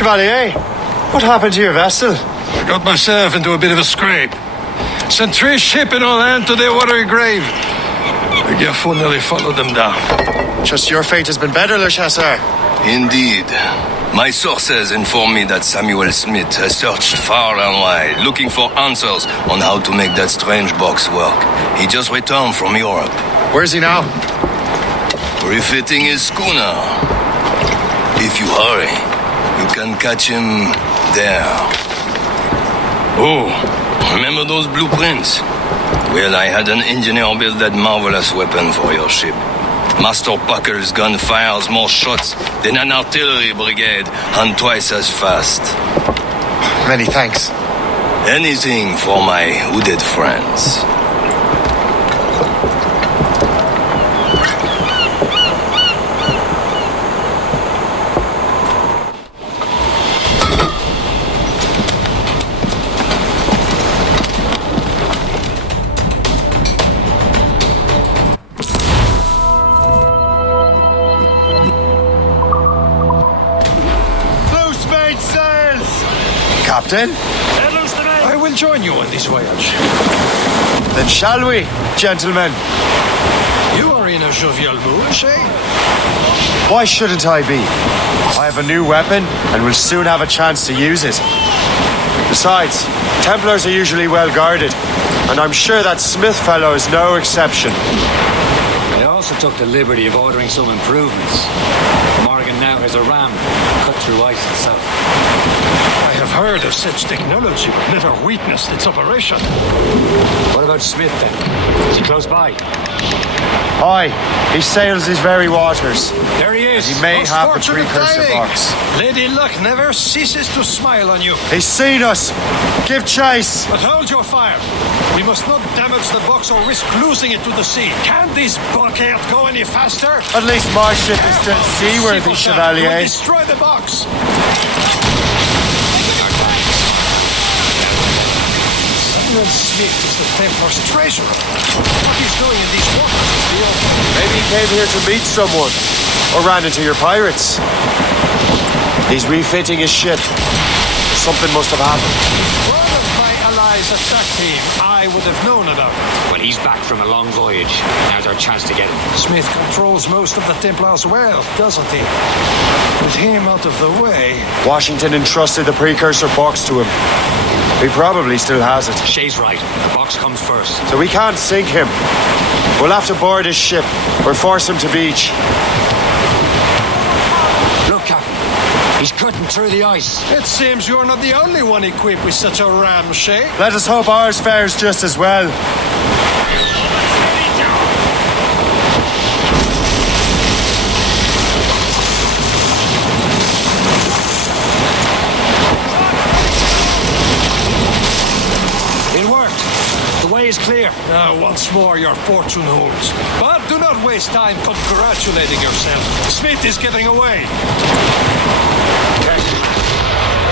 Chevalier, what happened to your vessel? I got myself into a bit of a scrape. Sent 3 ships in all hand to their watery grave. The Gerfaut nearly followed them down. Just your fate has been better, Le Chasseur. Indeed. My sources inform me that Samuel Smith has searched far and wide, looking for answers on how to make that strange box work. He just returned from Europe. Where's he now? Refitting his schooner. If you hurry, you can catch him there. Oh, remember those blueprints? Well, I had an engineer build that marvelous weapon for your ship. Master Pucker's gun fires more shots than an artillery brigade, and twice as fast. Many thanks. Anything for my hooded friends. Captain? I will join you on this voyage. Then shall we, gentlemen? You are in a jovial mood, eh? Why shouldn't I be? I have a new weapon and will soon have a chance to use it. Besides, Templars are usually well guarded, and I'm sure that Smith fellow is no exception. I also took the liberty of ordering some improvements. Morgan now has a ram cut through ice itself. I have heard of such technology, but never witnessed its operation. What about Smith, then? Is he close by? Aye, he sails these very waters. There he is. He may Most have the fortunate precursor timing. box. Lady Luck never ceases to smile on you. He's seen us. Give chase. But hold your fire. We must not damage the box or risk losing it to the sea. Can this blockade go any faster? At least my ship is still seaworthy, Chevalier. We'll destroy the box. Samuel Smith is the Templar's treasurer. What he's doing in these waters is beyond. Maybe he came here to meet someone, or ran into your pirates. He's refitting his ship. Something must have happened. One of my allies attacked him. I would have known about it. Well, he's back from a long voyage. Now's our chance to get him. Smith controls most of the Templar's wealth, doesn't he? With him out of the way... Washington entrusted the precursor box to him. He probably still has it. Shay's right. The box comes first. So we can't sink him. We'll have to board his ship, or force him to beach. Look, Captain. He's cutting through the ice. It seems you're not the only one equipped with such a ram, Shay. Let us hope ours fares just as well. It worked. The way is clear. Once more your fortune holds. But do not waste time congratulating yourself. Smith is getting away.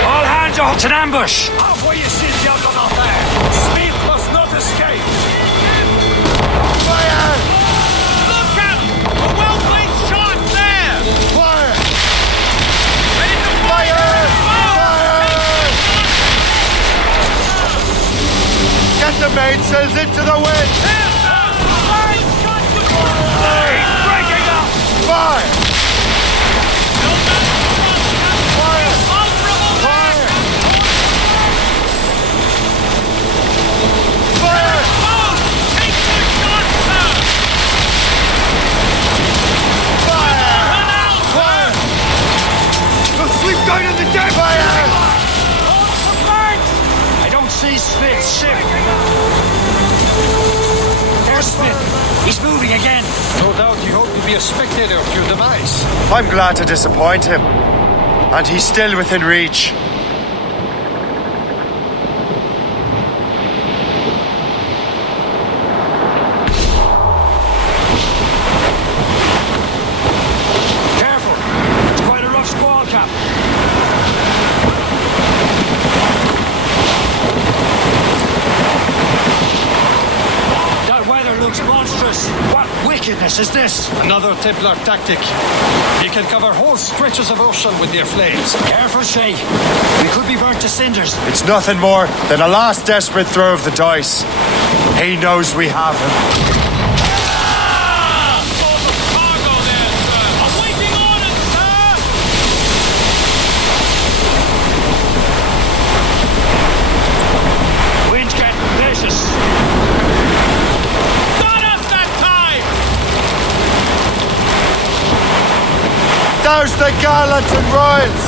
All hands are to an ambush. Off where you sit, gentlemen, there. Smith must not escape. Fire! Look out! A well-placed shot there! Fire! Ready to Fire! Fire! Get the mainsails into the wind! There, sir! Fire's got to fire! He's breaking up! Fire! Fire! Fire! Fire! Take the shot, sir! Fire! Fire! Go sleep down in the deck! Fire! I don't see Smith's ship. There's Smith. He's moving again. No doubt he hoped to be a spectator of your demise. I'm glad to disappoint him. And he's still within reach. Careful. It's quite a rough squall, Cap. That weather looks monstrous. What wickedness mess is this? Another Templar tactic. You can cover whole stretches of ocean with their flames. Careful, Shay. We could be burnt to cinders. It's nothing more than a last desperate throw of the dice. He knows we have him. Cargo there, sir. Awaiting orders, sir. Wind's getting vicious. Got us that time. Douse the gallants and royals!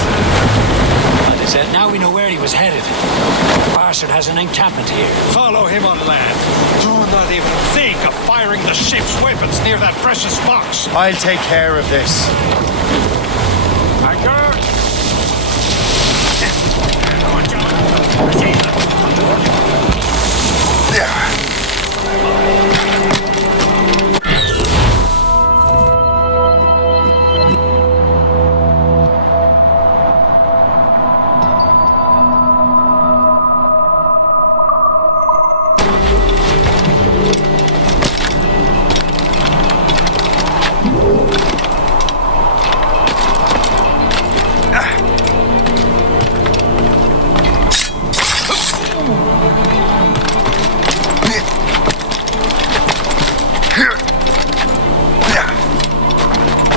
They said now we know where he was headed. The bastard has an encampment here. Follow him on land. Do not even think of firing the ship's weapons near that precious box. I'll take care of this. Anchor!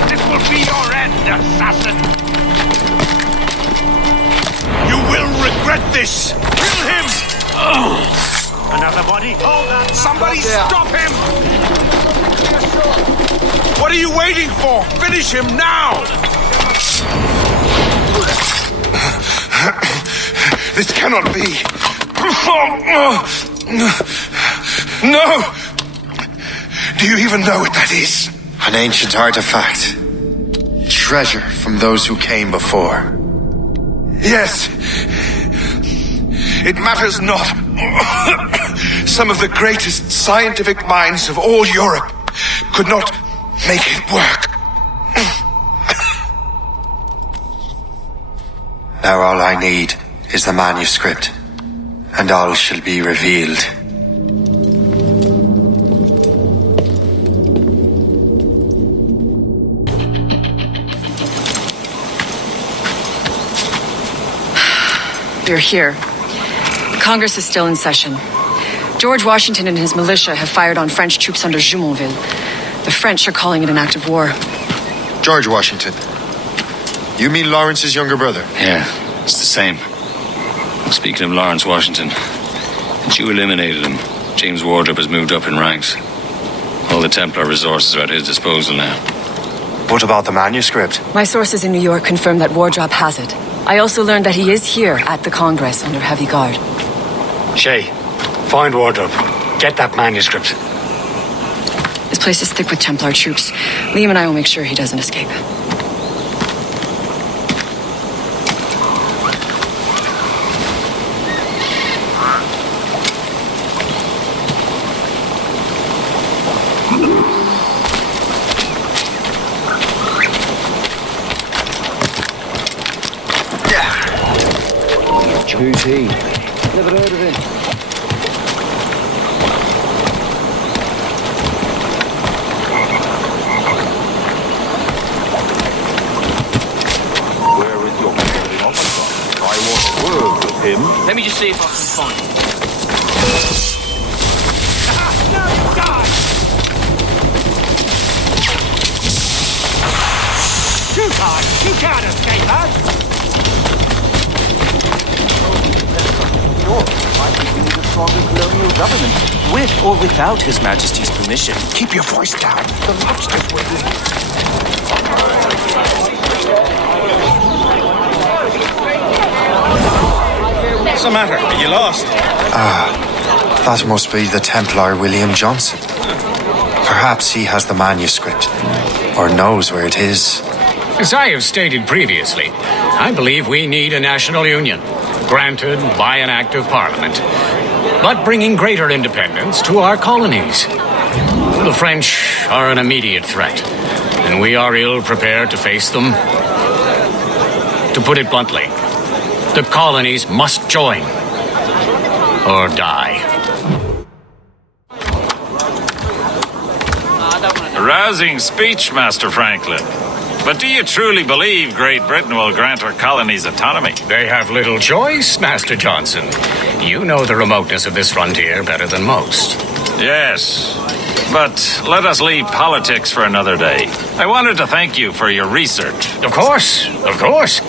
This will be your end, assassin. You will regret this. Kill him. Another body? Hold that! Somebody stop him. What are you waiting for? Finish him now. This cannot be. No! Do you even know what that is? An ancient artifact. Treasure from those who came before. Yes. It matters not. Some of the greatest scientific minds of all Europe could not make it work. Now all I need is the manuscript, and all shall be revealed. You're here. Congress is still in session. George Washington and his militia have fired on French troops under Jumonville. The French are calling it an act of war. George Washington. You mean Lawrence's younger brother? Yeah, it's the same. Speaking of Lawrence Washington, since you eliminated him, James Wardrop has moved up in ranks. All the Templar resources are at his disposal now. What about the manuscript? My sources in New York confirm that Wardrop has it. I also learned that he is here at the Congress under heavy guard. Shay, find Wardrop. Get that manuscript. This place is thick with Templar troops. Liam and I will make sure he doesn't escape. Who's he? Never heard of him. Where is your officer? I want word of him. Let me just see if I can find him. Now you die. Too hard! You can't escape us! Might be a stronger colonial government, with or without His Majesty's permission. Keep your voice down. The lobster's waiting. What's the matter? Are you lost? That must be the Templar William Johnson. Perhaps he has the manuscript, or knows where it is. As I have stated previously, I believe we need a national union, granted by an act of parliament, but bringing greater independence to our colonies. The French are an immediate threat, and we are ill prepared to face them. To put it bluntly, the colonies must join, or die. Rousing speech, Master Franklin. But do you truly believe Great Britain will grant our colonies autonomy? They have little choice, Master Johnson. You know the remoteness of this frontier better than most. Yes, but let us leave politics for another day. I wanted to thank you for your research. Of course, of course.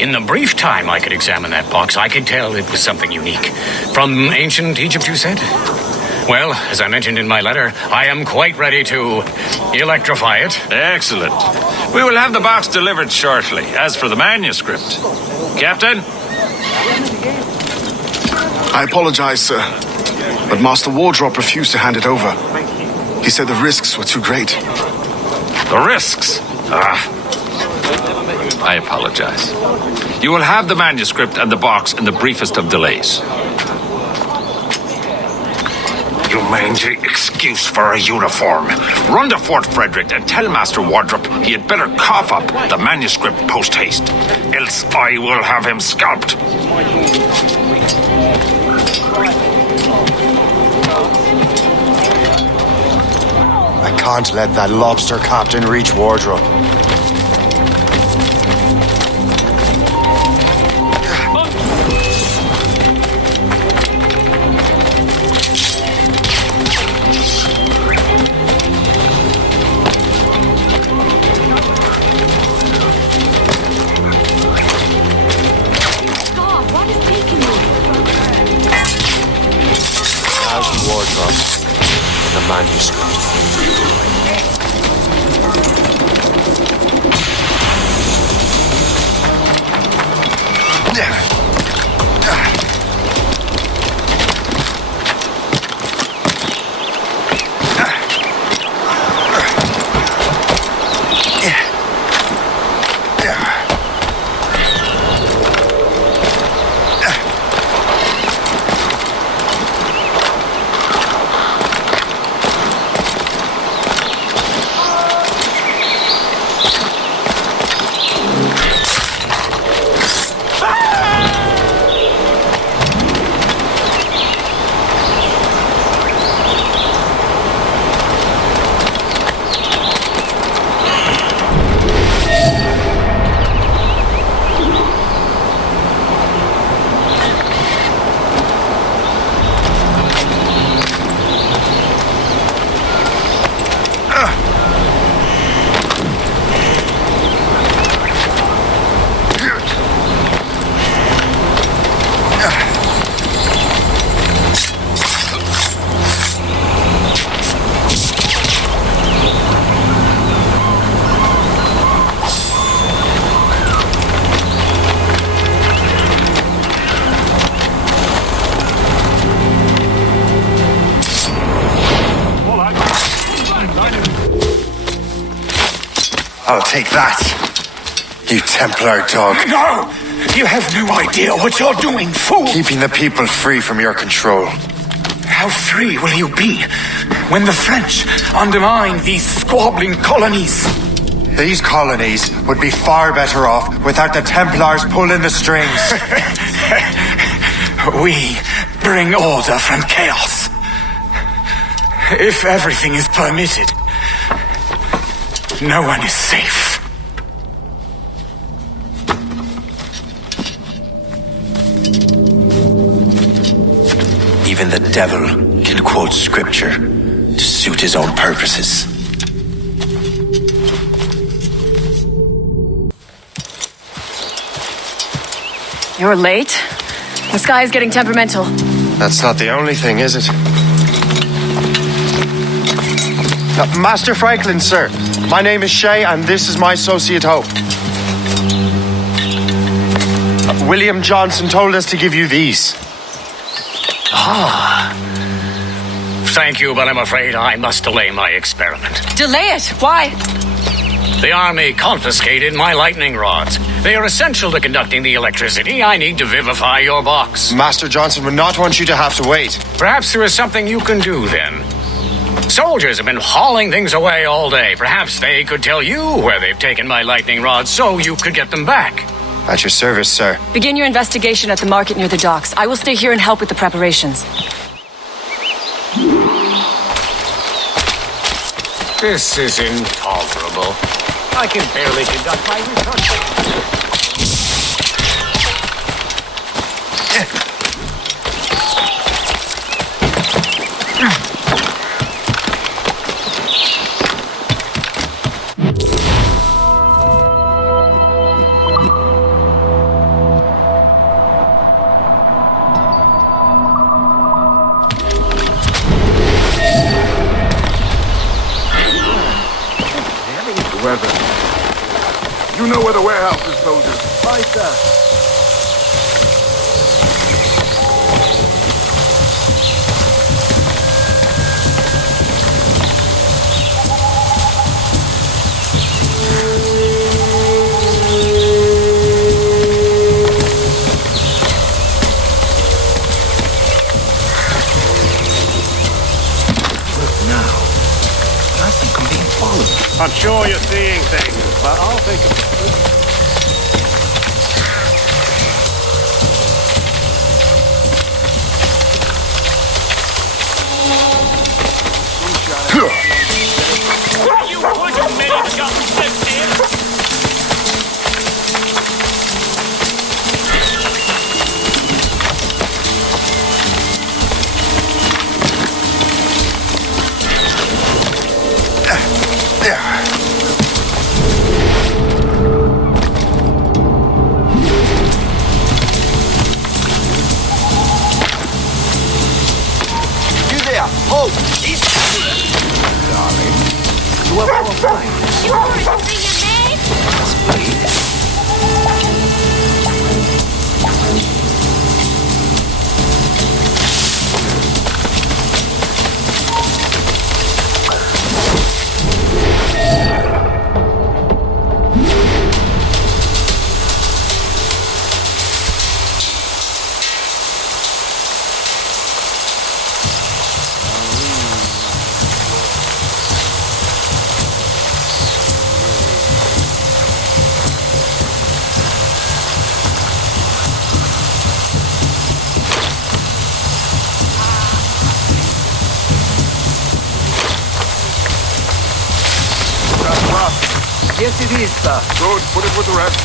In the brief time I could examine that box, I could tell it was something unique. From ancient Egypt, you said? Well, as I mentioned in my letter, I am quite ready to electrify it. Excellent. We will have the box delivered shortly. As for the manuscript, Captain? I apologize, sir, but Master Wardrop refused to hand it over. He said the risks were too great. The risks? I apologize. You will have the manuscript and the box in the briefest of delays. You mangy excuse for a uniform. Run to Fort Frederick and tell Master Wardrop he had better cough up the manuscript post-haste. Else I will have him scalped. I can't let that lobster captain reach Wardrop. The manuscript. I'll take that, you Templar dog. No! You have no idea what you're doing, fool! Keeping the people free from your control. How free will you be when the French undermine these squabbling colonies? These colonies would be far better off without the Templars pulling the strings. We bring order from chaos. If everything is permitted, no one is safe. Even the devil can quote scripture to suit his own purposes. You're late. The sky is getting temperamental. That's not the only thing, is it? Master Franklin, sir. My name is Shay, and this is my associate Hope. William Johnson told us to give you these. Thank you, but I'm afraid I must delay my experiment. Delay it? Why? The army confiscated my lightning rods. They are essential to conducting the electricity I need to vivify your box. Master Johnson would not want you to have to wait. Perhaps there is something you can do then. Soldiers have been hauling things away all day. Perhaps they could tell you where they've taken my lightning rods so you could get them back. At your service, sir. Begin your investigation at the market near the docks. I will stay here and help with the preparations. This is intolerable. I can barely conduct my research. Weather. You know where the warehouse is, soldiers. Aye, sir. I'm sure you're seeing things, but I'll take a... You bunch of men got stepped here! Hold! Darling. You have all fine. You want to see your name? Yes, please. Yes, it is, sir. Good. Put it with the rest.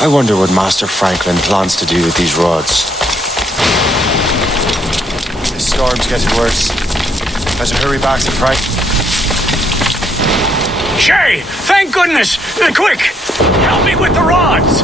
I wonder what Master Franklin plans to do with these rods. The storm's getting worse. Better hurry back to Frank. Shay! Thank goodness! Quick! Help me with the rods!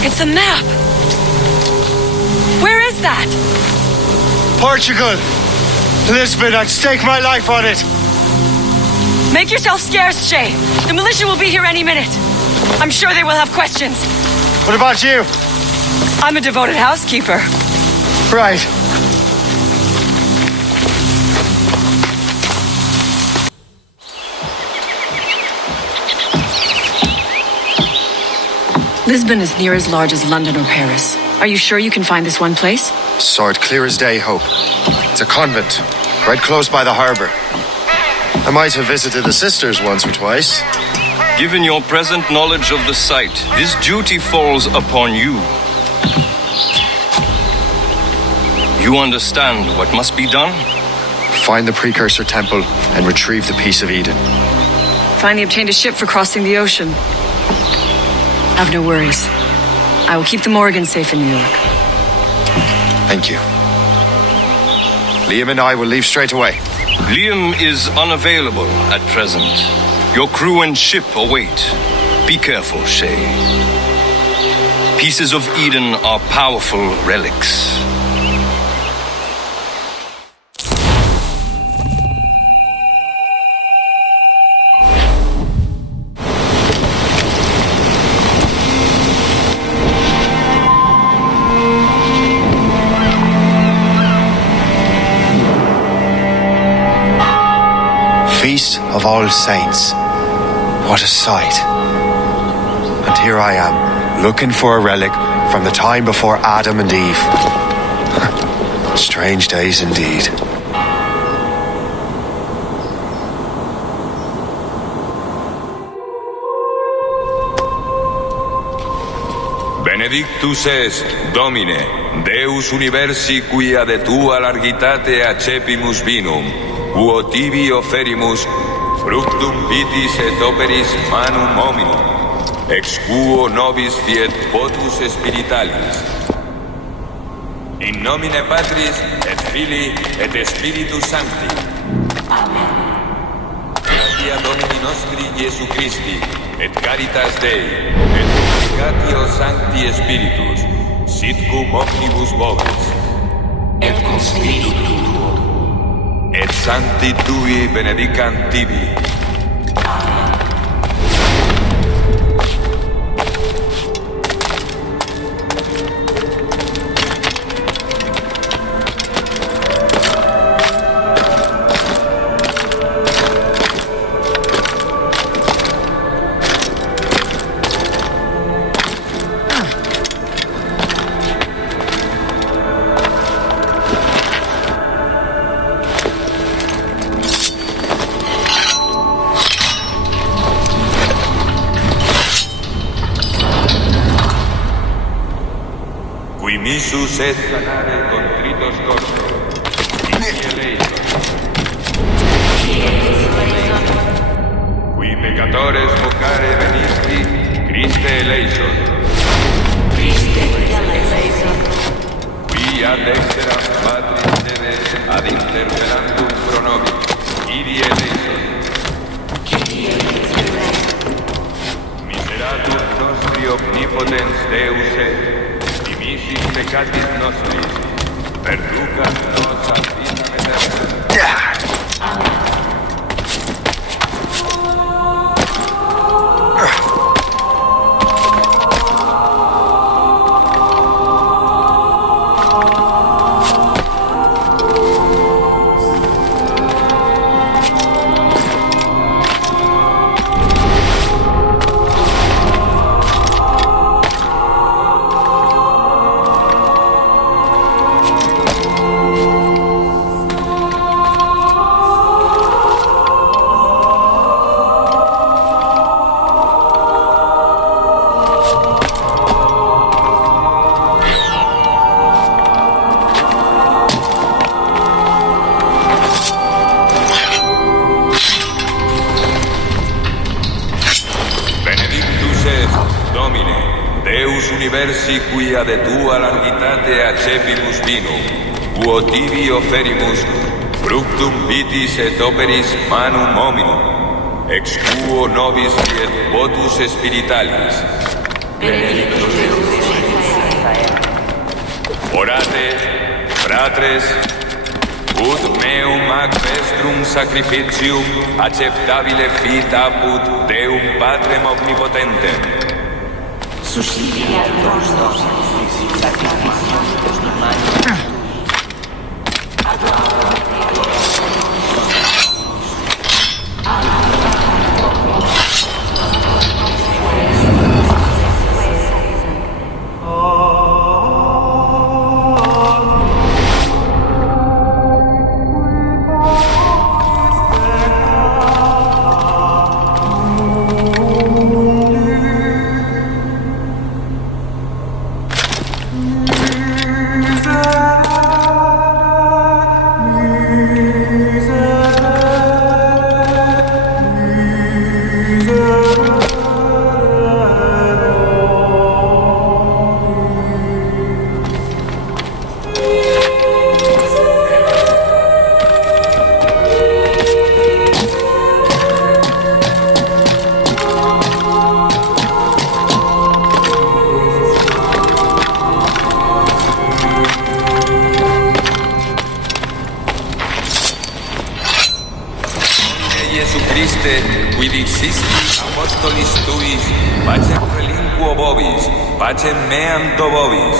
It's a map! What's that? Portugal! Lisbon, I'd stake my life on it! Make yourself scarce, Jay. The militia will be here any minute. I'm sure they will have questions. What about you? I'm a devoted housekeeper. Right. Lisbon is near as large as London or Paris. Are you sure you can find this one place? Saw it clear as day, Hope. It's a convent, right close by the harbour. I might have visited the sisters once or twice. Given your present knowledge of the site, this duty falls upon you. You understand what must be done? Find the precursor temple and retrieve the Piece of Eden. Finally obtained a ship for crossing the ocean. Have no worries. I will keep the Morgan safe in New York. Thank you. Liam and I will leave straight away. Liam is unavailable at present. Your crew and ship await. Be careful, Shay. Pieces of Eden are powerful relics. Feast of All Saints. What a sight. And here I am, looking for a relic from the time before Adam and Eve. Strange days indeed. Benedictus est, Domine, Deus universi quia de tua largitate accepimus vinum, quo tibi offerimus fructum vitis et operis manum hominum, ex quo nobis fiet votus spiritualis. In nomine Patris et Filii et Spiritus Sancti. Amen. Gratia Domini nostri Iesu Christi, et caritas Dei, et communicatio Sancti Spiritus, sit cum omnibus vobis. Et con spiritu tuo. Et sancti tui benedicant tibi. Missus et sanare contritos costos, qui peccatores vocare venisti, Christe eleison. Qui ad exteram Patris sede ad interpellandum pro nobis, Kyrie eleison. Miseratus nostri omnipotens Deus et, dimisis peccatis nostris, perducat nos ad vitam aeterna. Universi quia de tua largitate accepimus vinum, quo tibi offerimus fructum vitis et operis manum hominum, ex quo nobis fiet votus spiritualis. Benedictus Deus. Orate, fratres, ut meum ac vestrum sacrificium acceptabile fit apud Deum Patrem omnipotentem. Quid existis apostolis tuis, pacem relinquo vobis, pacem meam to vobis.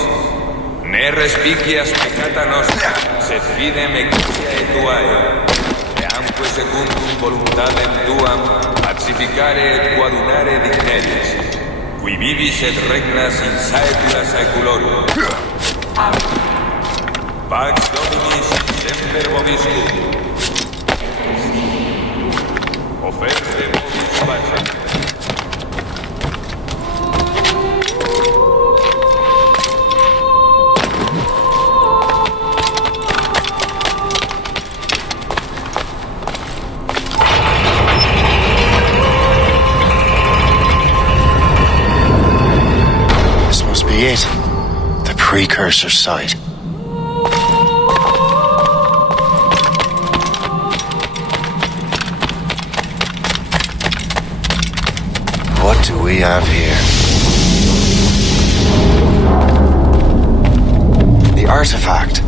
Ne respicias peccata nostra, sed fidem ecclesiae tuae. Eamque secundum voluntatem tuam, pacificare et coadunare digneris, qui vivis et regnas in saecula saeculorum. Pax Dominis semper vobiscum. Oferte vobis pacem. This must be it. The precursor site. What do we have here? The artifact.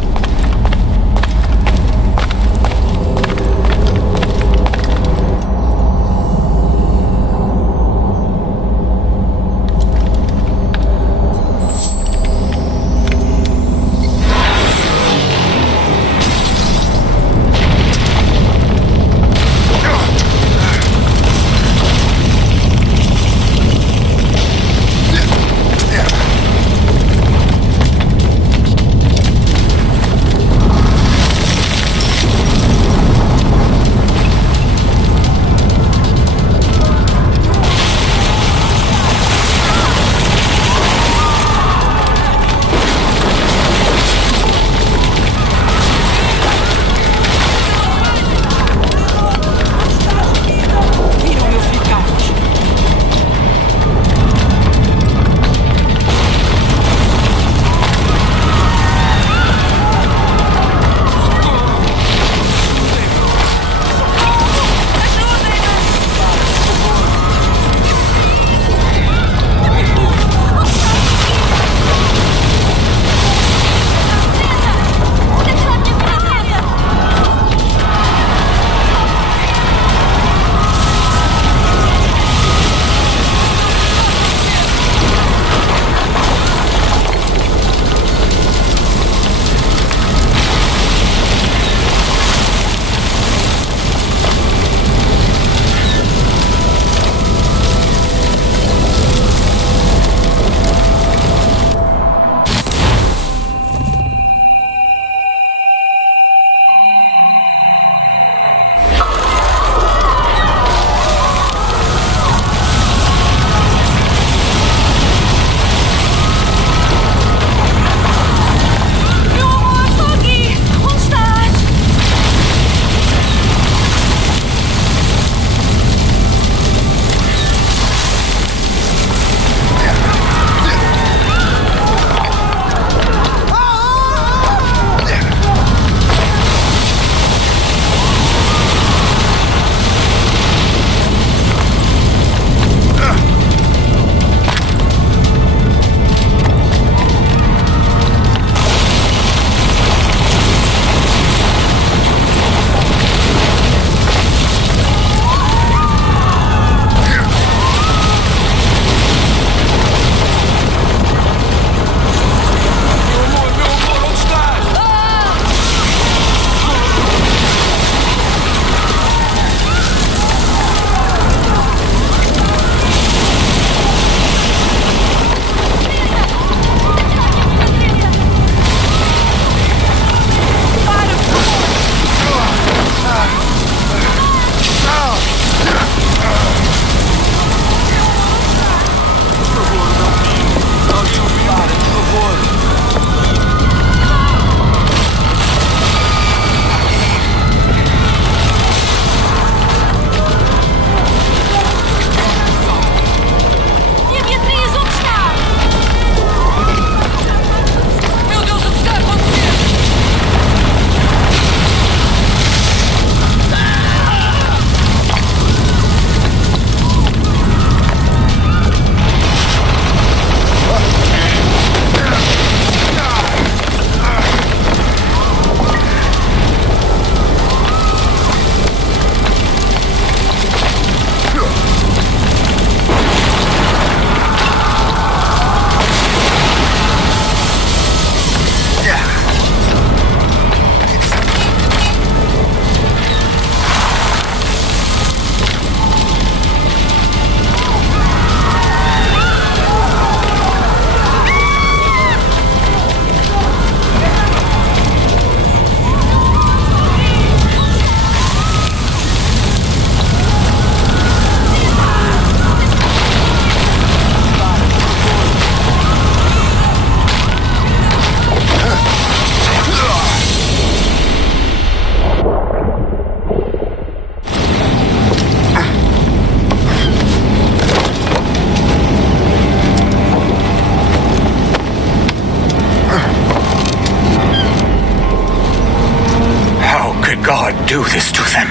do this to them?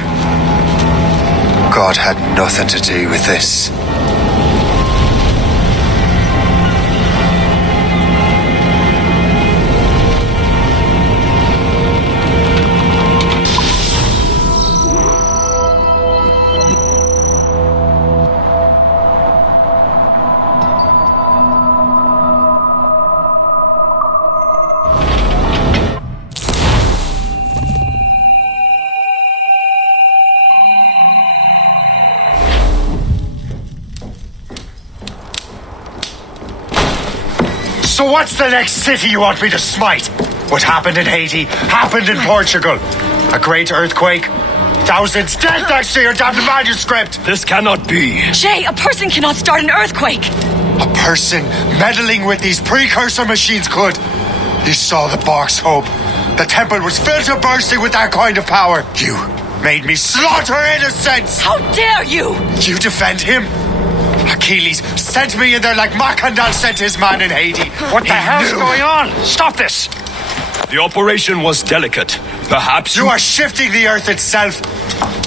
God had nothing to do with this. So what's the next city you want me to smite? What happened in Haiti happened in Portugal. A great earthquake. Thousands dead thanks to your damned manuscript. This cannot be. Jay, a person cannot start an earthquake. A person meddling with these precursor machines could. You saw the box, Hope. The temple was filled to bursting with that kind of power. You made me slaughter innocents. How dare you? You defend him? Achilles sent me in there like Macandal sent his man in Haiti. What the hell's going on? Stop this! The operation was delicate. Perhaps you are shifting the earth itself.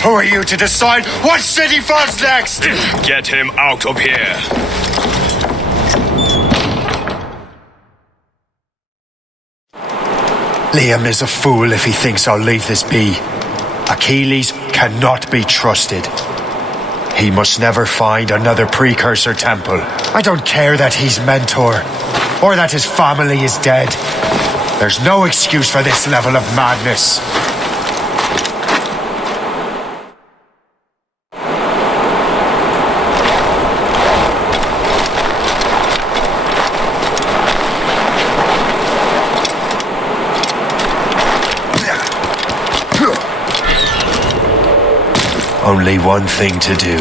Who are you to decide what city falls next? Get him out of here. Liam is a fool if he thinks I'll leave this be. Achilles cannot be trusted. He must never find another precursor temple. I don't care that he's mentor, or that his family is dead. There's no excuse for this level of madness. Only one thing to do.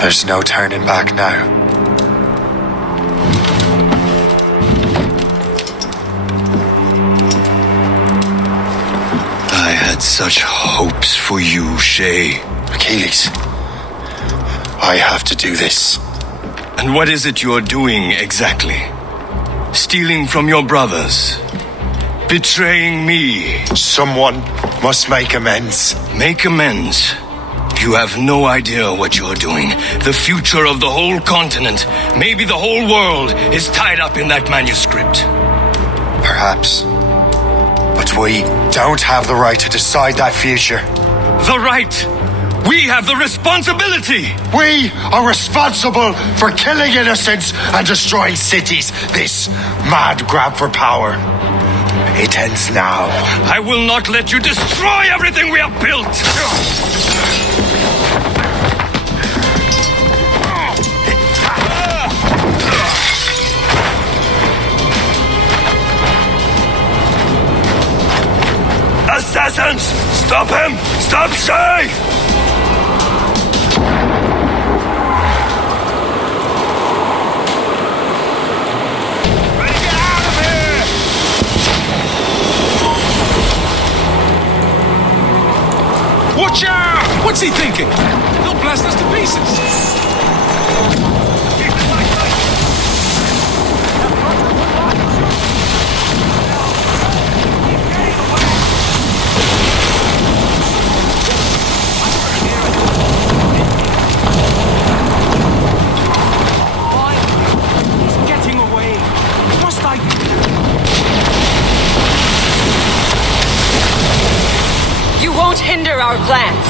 There's no turning back now. I had such hopes for you, Shay. Achilles, I have to do this. And what is it you're doing exactly? Stealing from your brothers? Betraying me? Someone must make amends. Make amends? You have no idea what you're doing. The future of the whole continent, maybe the whole world, is tied up in that manuscript. Perhaps. But we don't have the right to decide that future. The right? We have the responsibility! We are responsible for killing innocents and destroying cities. This mad grab for power. It ends now. I will not let you destroy everything we have built! Assassins! Stop him! Stop Shay! Ready, get out of here! Watch out! What's he thinking? He'll blast us to pieces. He's getting Don't hinder our plans.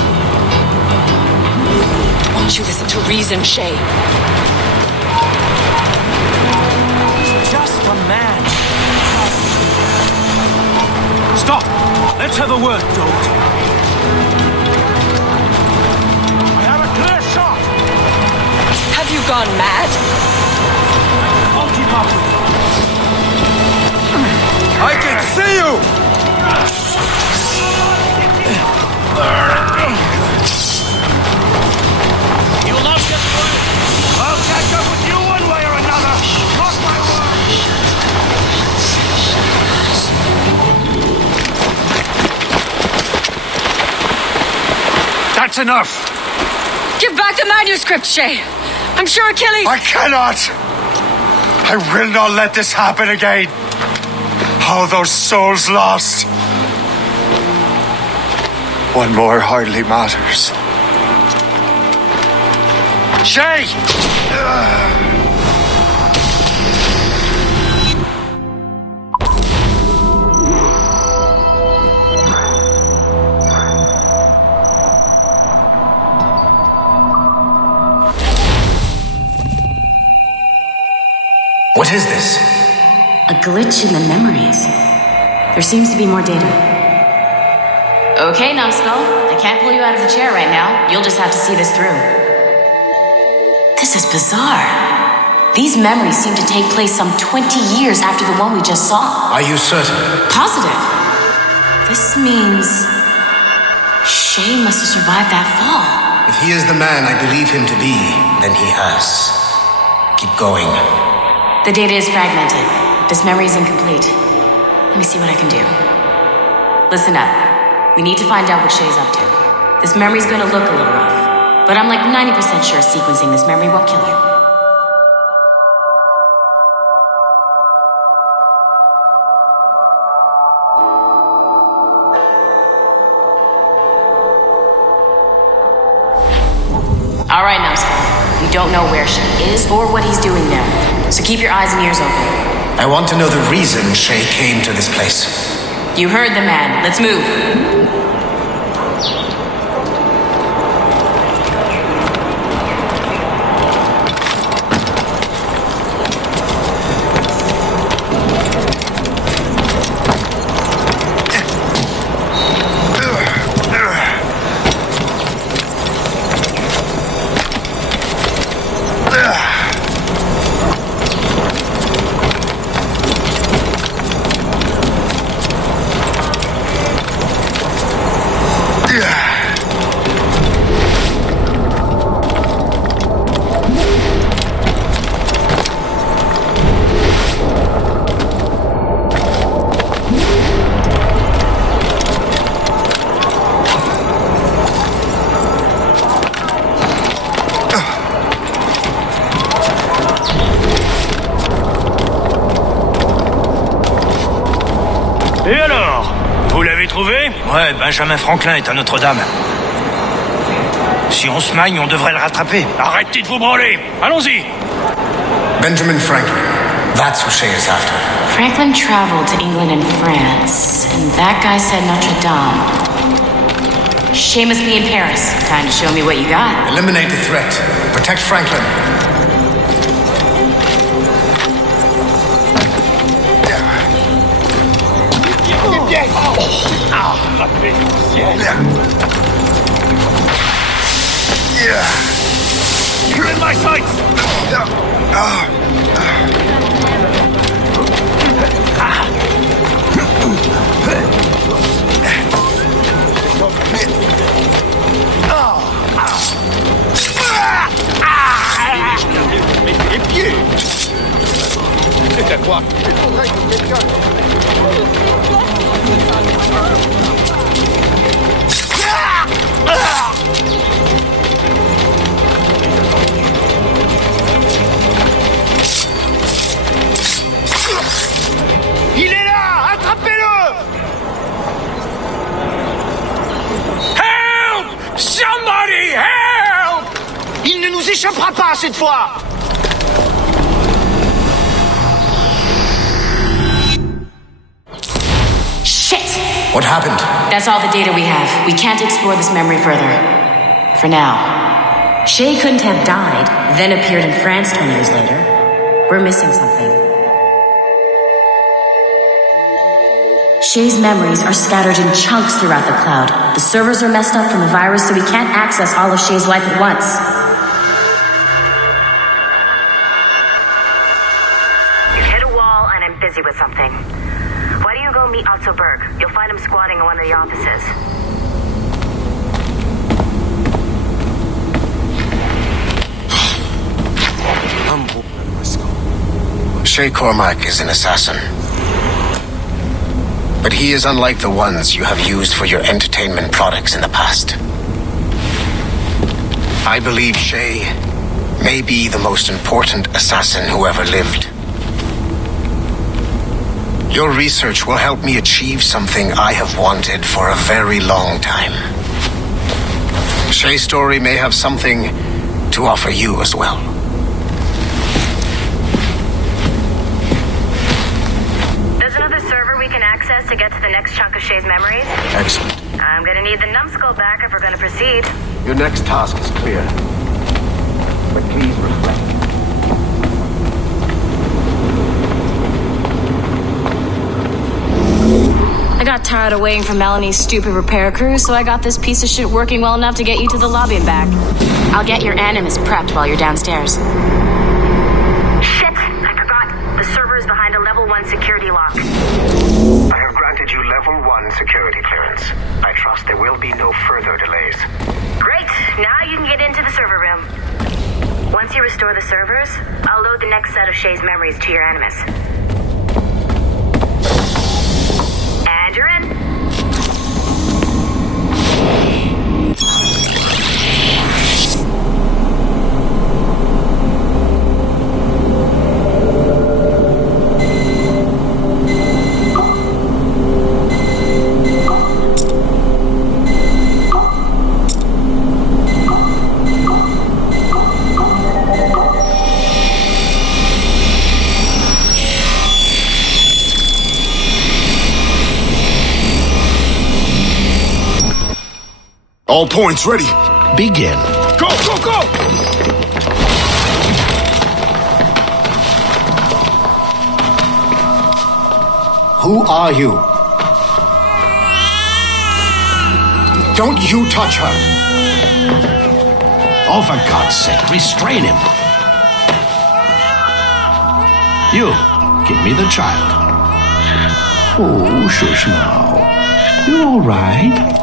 Won't you listen to reason, Shay? He's just a man. Stop! Let's have a word, Don't. I have a clear shot! Have you gone mad? I'll keep up with you. I can see you! You will not get through. I'll catch up with you one way or another. Mark my words. That's enough! Give back the manuscript, Shay. I'm sure Achilles... I cannot! I will not let this happen again. All those souls lost. One more hardly matters. Shay! What is this? A glitch in the memories. There seems to be more data. Okay, numbskull. I can't pull you out of the chair right now. You'll just have to see this through. This is bizarre. These memories seem to take place some 20 years after the one we just saw. Are you certain? Positive. This means... Shay must have survived that fall. If he is the man I believe him to be, then he has. Keep going. The data is fragmented. This memory is incomplete. Let me see what I can do. Listen up. We need to find out what Shay's up to. This memory's gonna look a little rough, but I'm like 90% sure sequencing this memory won't kill you. All right, numbskull. We don't know where Shay is or what he's doing there, so keep your eyes and ears open. I want to know the reason Shay came to this place. You heard the man. Let's move. Et alors? Vous l'avez trouvé? Ouais, Benjamin Franklin est à Notre-Dame. Si on se magne, on devrait le rattraper. Arrêtez de vous branler! Allons-y! Benjamin Franklin. That's who Shay is after. Franklin traveled to England and France, and that guy said Notre Dame. Shay must be in Paris. Time to show me what you got. Eliminate the threat. Protect Franklin. You're in my sights! Les pieds! C'est à quoi? Il est là! Attrapez-le! Help! Somebody help! Il ne nous échappera pas cette fois! Shit! What happened? That's all the data we have. We can't explore this memory further. For now. Shay couldn't have died, then appeared in France 20 years later. We're missing something. Shay's memories are scattered in chunks throughout the cloud. The servers are messed up from the virus, so we can't access all of Shay's life at once. You've hit a wall, and I'm busy with something. Why don't you go meet Otto Berg? You'll find him squatting in one of the offices. Shay Cormac is an assassin. But he is unlike the ones you have used for your entertainment products in the past. I believe Shay may be the most important assassin who ever lived. Your research will help me achieve something I have wanted for a very long time. Shay's story may have something to offer you as well. There's another server we can access to get to the next chunk of Shay's memories. Excellent. I'm gonna need the numbskull back if we're gonna proceed. Your next task is clear. But please reflect. I got tired of waiting for Melanie's stupid repair crew, so I got this piece of shit working well enough to get you to the lobby and back. I'll get your animus prepped while you're downstairs. Shit! I forgot. The server is behind a level 1 security lock. I have granted you level 1 security clearance. I trust there will be no further delays. Great! Now you can get into the server room. Once you restore the servers, I'll load the next set of Shay's memories to your animus. And you're in. All points ready. Begin. Go, go, go! Who are you? Don't you touch her! Oh, for God's sake, restrain him. You, give me the child. Oh, shush now. You're all right.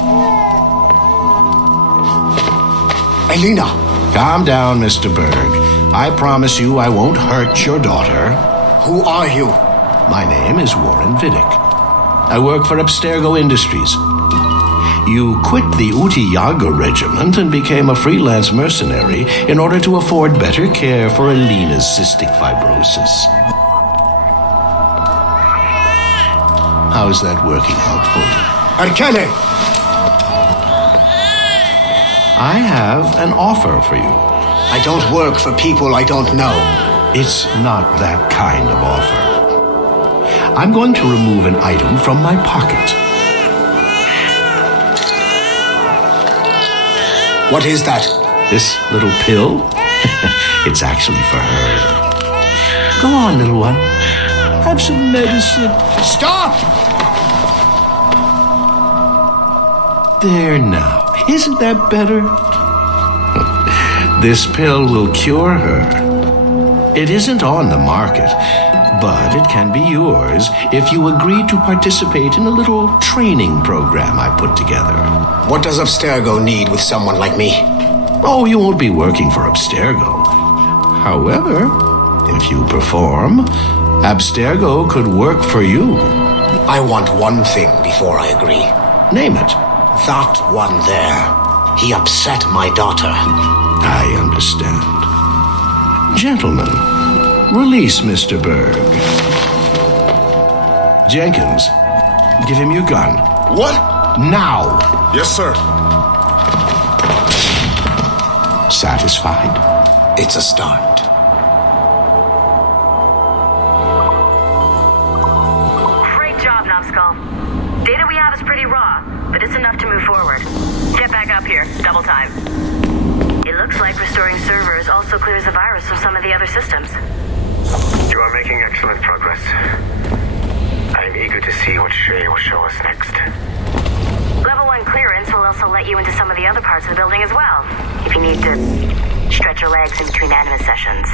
Elena! Calm down, Mr. Berg. I promise you I won't hurt your daughter. Who are you? My name is Warren Vidic. I work for Abstergo Industries. You quit the Uti Yaga regiment and became a freelance mercenary in order to afford better care for Elena's cystic fibrosis. How's that working out for you? Arkele! I have an offer for you. I don't work for people I don't know. It's not that kind of offer. I'm going to remove an item from my pocket. What is that? This little pill? It's actually for her. Go on, little one. Have some medicine. Stop! There now. Isn't that better? This pill will cure her. It isn't on the market, but it can be yours if you agree to participate in a little training program I put together. What does Abstergo need with someone like me? Oh, you won't be working for Abstergo. However, if you perform, Abstergo could work for you. I want one thing before I agree. Name it. That one there. He upset my daughter. I understand. Gentlemen, release Mr. Berg. Jenkins, give him your gun. What? Now! Yes, sir. Satisfied? It's a start. Great job, Numbskull. Data we have is pretty raw. just enough to move forward. Get back up here. Double time. It looks like restoring servers also clears the virus from some of the other systems. You are making excellent progress. I'm eager to see what Shay will show us next. Level 1 clearance will also let you into some of the other parts of the building as well, if you need to stretch your legs in between anima sessions.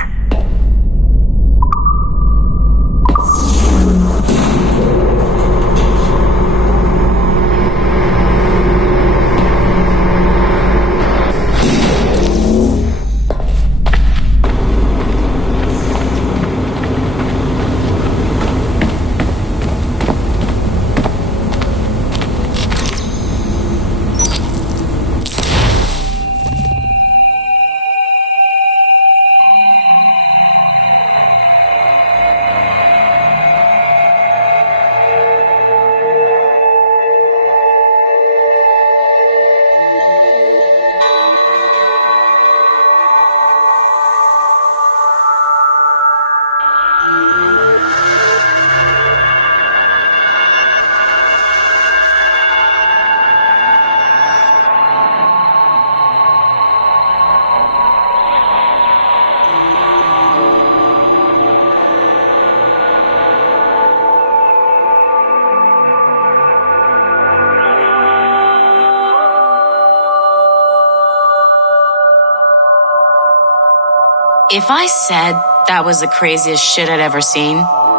If I said that was the craziest shit I'd ever seen,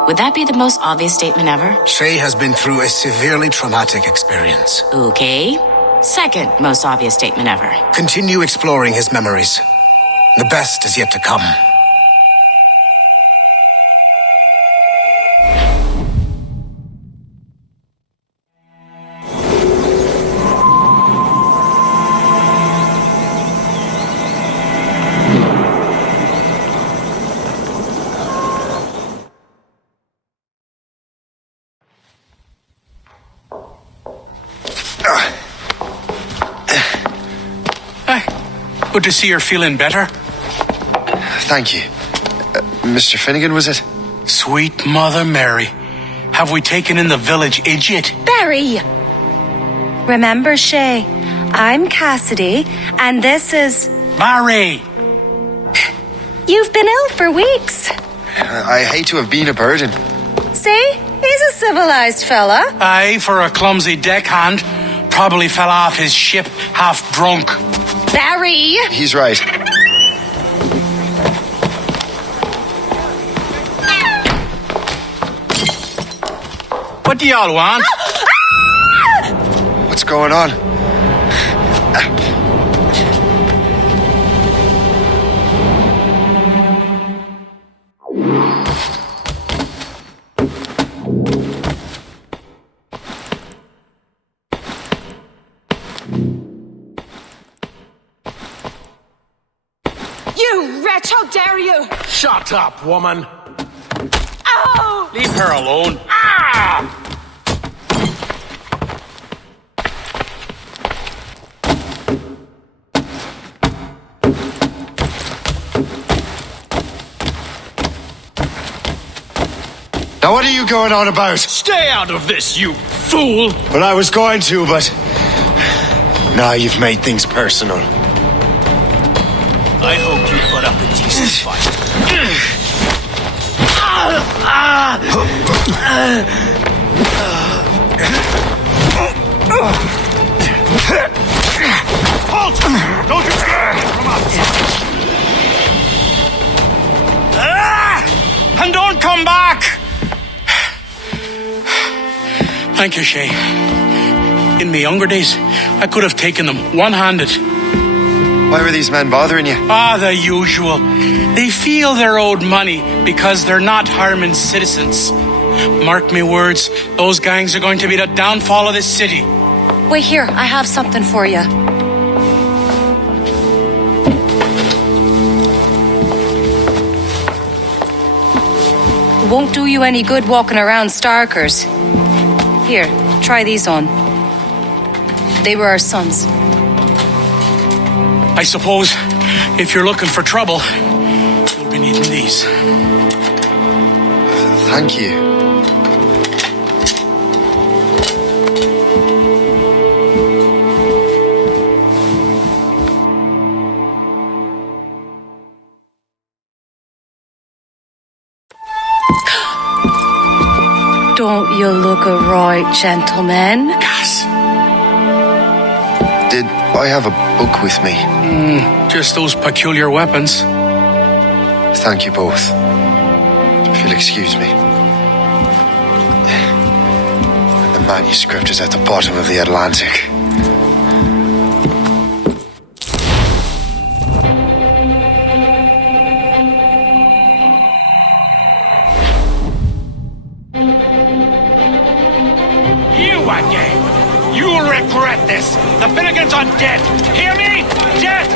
would that be the most obvious statement ever? Shay has been through a severely traumatic experience. Okay. Second most obvious statement ever. Continue exploring his memories. The best is yet to come. Good to see you're feeling better. Thank you. Mr. Finnegan, was it? Sweet Mother Mary. Have we taken in the village idiot? Barry! Remember, Shay, I'm Cassidy, and this is... Barry! You've been ill for weeks. I hate to have been a burden. See? He's a civilized fella. Aye, for a clumsy deckhand. Probably fell off his ship half drunk. Barry! He's right. What do y'all want? What's going on? You wretch, how dare you! Shut up, woman. Ow! Leave her alone. Ah! Now what are you going on about? Stay out of this, you fool! Well, I was going to, but... Now you've made things personal. I hope you put up a decent fight. Halt! Don't you dare come out! And don't come back! Thank you, Shay. In my younger days, I could have taken them one-handed. Why were these men bothering you? Ah, the usual. They feel they're owed money because they're not harming citizens. Mark me words, those gangs are going to be the downfall of this city. Wait here, I have something for you. It won't do you any good walking around Starkers. Here, try these on. They were our sons. I suppose if you're looking for trouble, you'll be needing these. Thank you. You look a right gentleman. Gas. Did I have a book with me? Just those peculiar weapons. Thank you both. If you'll excuse me. The manuscript is at the bottom of the Atlantic. You again! You'll regret this! The Finnegans are dead! Hear me? Dead!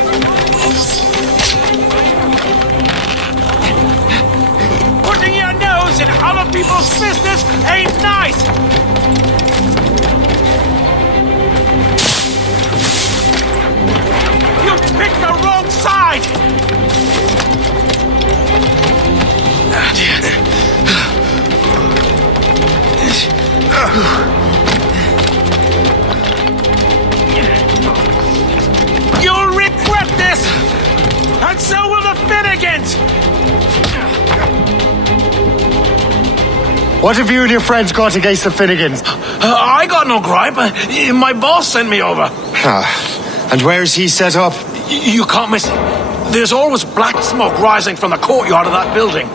Putting your nose in other people's business ain't nice! You picked the wrong side! You'll regret this! And so will the Finnegans! What have you and your friends got against the Finnegans? I got no gripe. My boss sent me over. And where's he set up? You can't miss it. There's always black smoke rising from the courtyard of that building.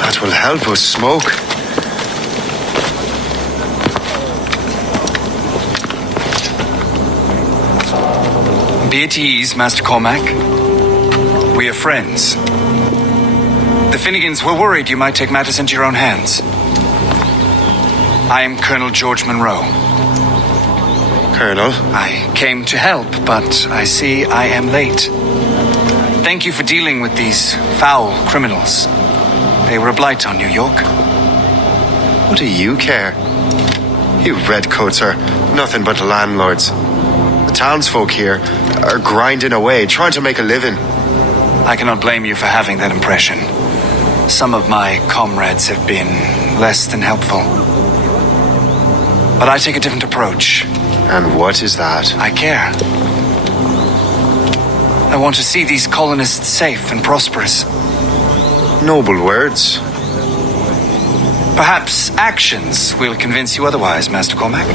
That will help us smoke. Be at ease, Master Cormac. We are friends. The Finnegans were worried you might take matters into your own hands. I am Colonel George Monroe. Colonel? I came to help, but I see I am late. Thank you for dealing with these foul criminals. They were a blight on New York. What do you care? You redcoats are nothing but landlords. The townsfolk here are grinding away, trying to make a living. I cannot blame you for having that impression. Some of my comrades have been less than helpful. But I take a different approach. And what is that? I care. I want to see these colonists safe and prosperous. Noble words. Perhaps actions will convince you otherwise, Master Cormac.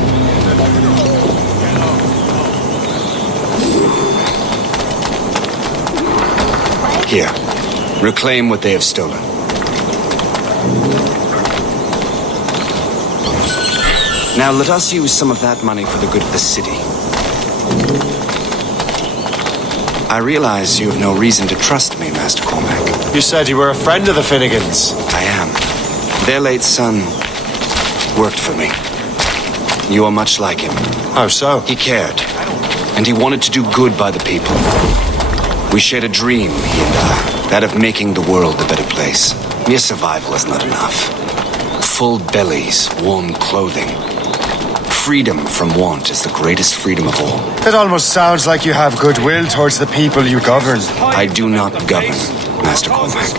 Here, reclaim what they have stolen. Now let us use some of that money for the good of the city. I realize you have no reason to trust me, Master Cormac. You said you were a friend of the Finnegans. I am. Their late son worked for me. You are much like him. How so? He cared, and he wanted to do good by the people. We shared a dream, he and I, that of making the world a better place. Mere survival is not enough. Full bellies, warm clothing. Freedom from want is the greatest freedom of all. It almost sounds like you have goodwill towards the people you govern. I do not govern, Master Cormac.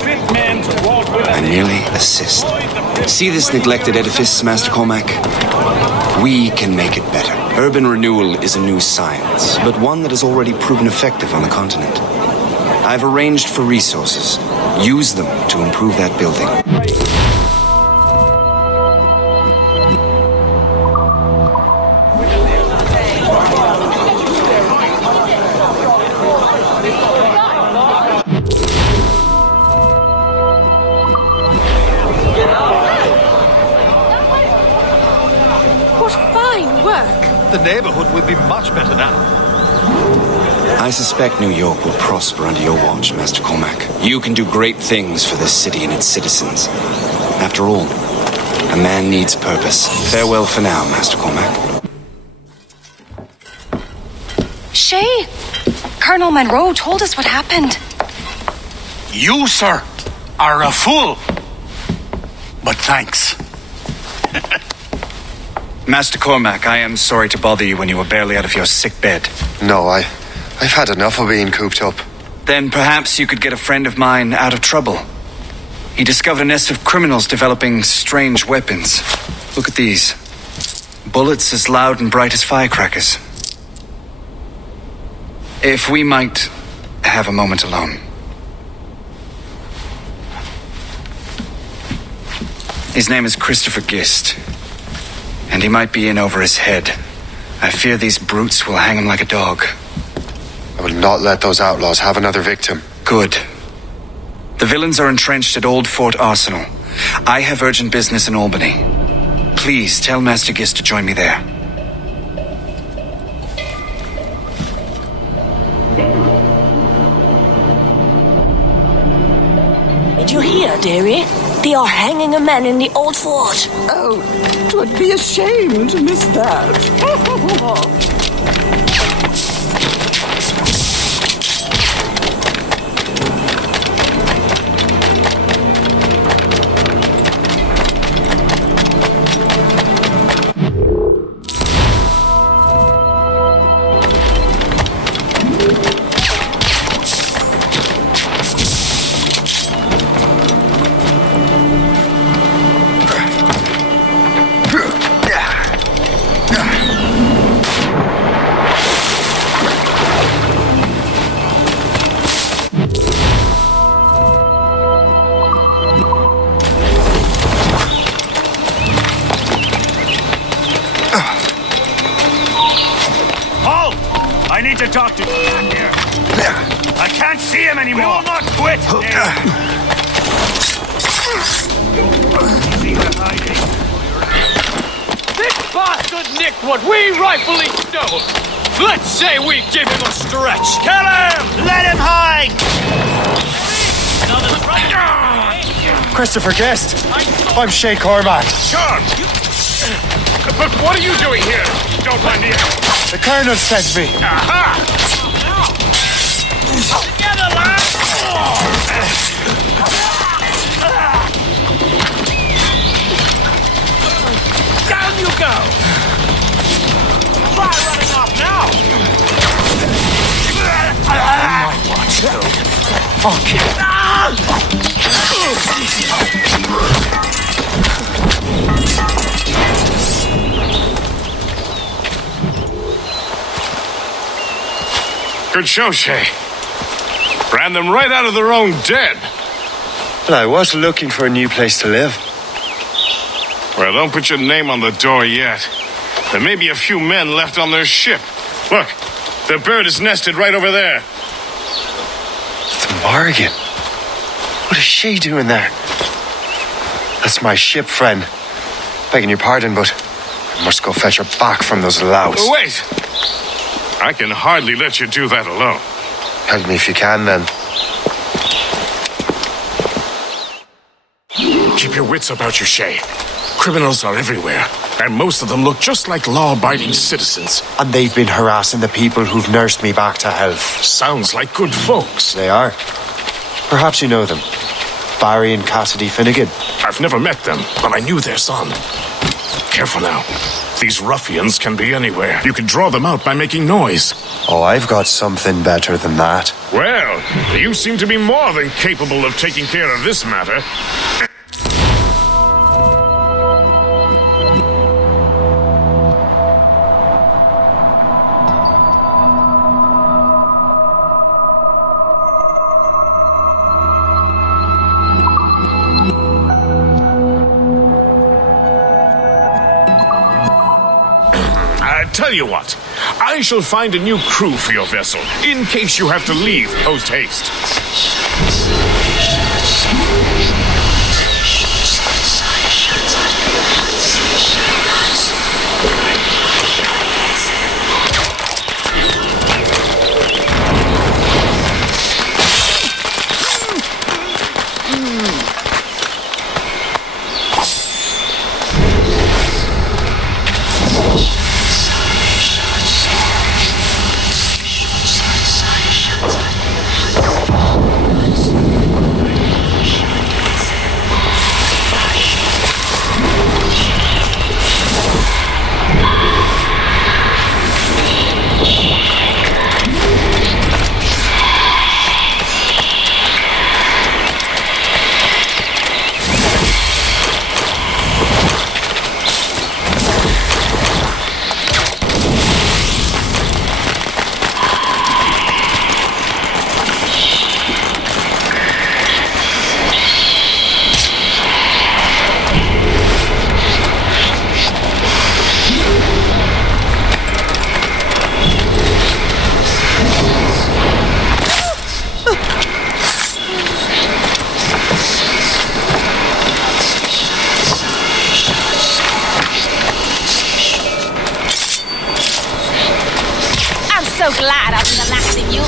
I merely assist. See this neglected edifice, Master Cormac? We can make it better. Urban renewal is a new science, but one that has already proven effective on the continent. I've arranged for resources. Use them to improve that building. The neighborhood will be much better now. I suspect New York will prosper under your watch, Master Cormac. You can do great things for this city and its citizens. After all, a man needs purpose. Farewell for now, Master Cormac. Shay, Colonel Monroe told us what happened. You, sir, are a fool. But thanks. Master Cormac, I am sorry to bother you when you were barely out of your sick bed. No, I've had enough of being cooped up. Then perhaps you could get a friend of mine out of trouble. He discovered a nest of criminals developing strange weapons. Look at these. Bullets as loud and bright as firecrackers. If we might have a moment alone. His name is Christopher Gist. And he might be in over his head. I fear these brutes will hang him like a dog. I will not let those outlaws have another victim. Good. The villains are entrenched at Old Fort Arsenal. I have urgent business in Albany. Please tell Master Gist to join me there. Did you hear, dearie? They are hanging a man in the old fort. Oh, 'twould be a shame to miss that. I need to talk to here. I can't see him anymore. We will not quit. This bastard nicked what we rightfully stole. Let's say we give him a stretch. Kill him! Let him hide! Christopher Guest. I'm Shay Cormac. Charles! But what are you doing here? Don't mind me. The Colonel sent me. Aha! Together, lads! Down you go! Try running off now! On my watch, Good show, Shay. Ran them right out of their own den. Well, I was looking for a new place to live. Well, don't put your name on the door yet. There may be a few men left on their ship. Look, the bird is nested right over there. The Morgan. What is she doing there? That's my ship, friend. Begging your pardon, but I must go fetch her back from those louts. Wait! I can hardly let you do that alone. Help me if you can, then. Keep your wits about you, Shay. Criminals are everywhere, and most of them look just like law-abiding citizens. And they've been harassing the people who've nursed me back to health. Sounds like good folks. They are. Perhaps you know them. Barry and Cassidy Finnegan. I've never met them, but I knew their son. Careful now. These ruffians can be anywhere. You can draw them out by making noise. Oh, I've got something better than that. Well, you seem to be more than capable of taking care of this matter. Tell you what, I shall find a new crew for your vessel, in case you have to leave post-haste. So glad I've been relaxing you.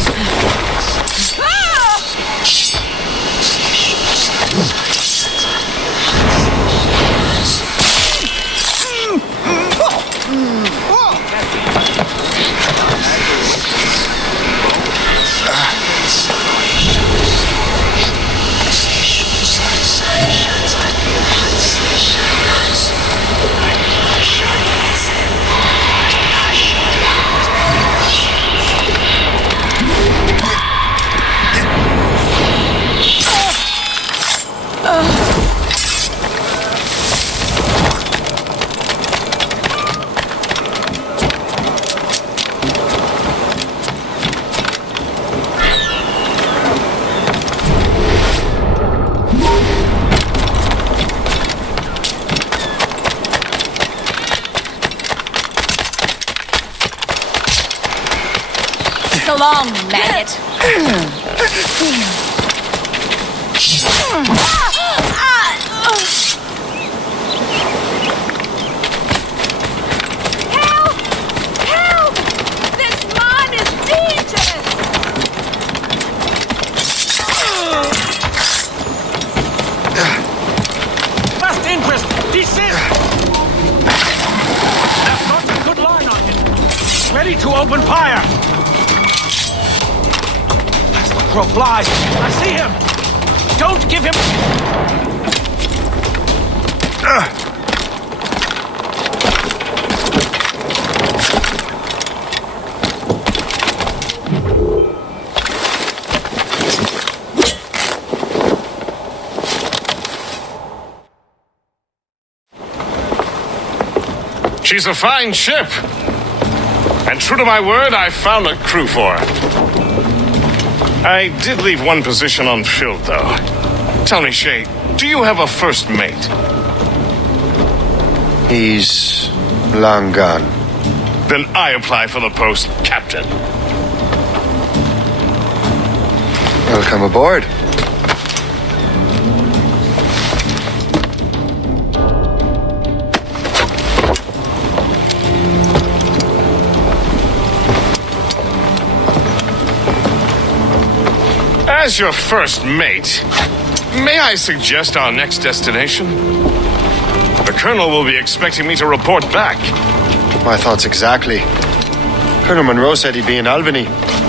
So long, maggot. Help! Help! This mine is dangerous! First interest! Desist! That's got a good line on him. Ready to open fire! Crow flies. I see him. Don't give him. She's a fine ship. And true to my word, I found a crew for her. I did leave one position unfilled, though. Tell me, Shay, do you have a first mate? He's long gone. Then I apply for the post, Captain. Welcome aboard. As your first mate, may I suggest our next destination? The Colonel will be expecting me to report back. My thoughts exactly. Colonel Monroe said he'd be in Albany.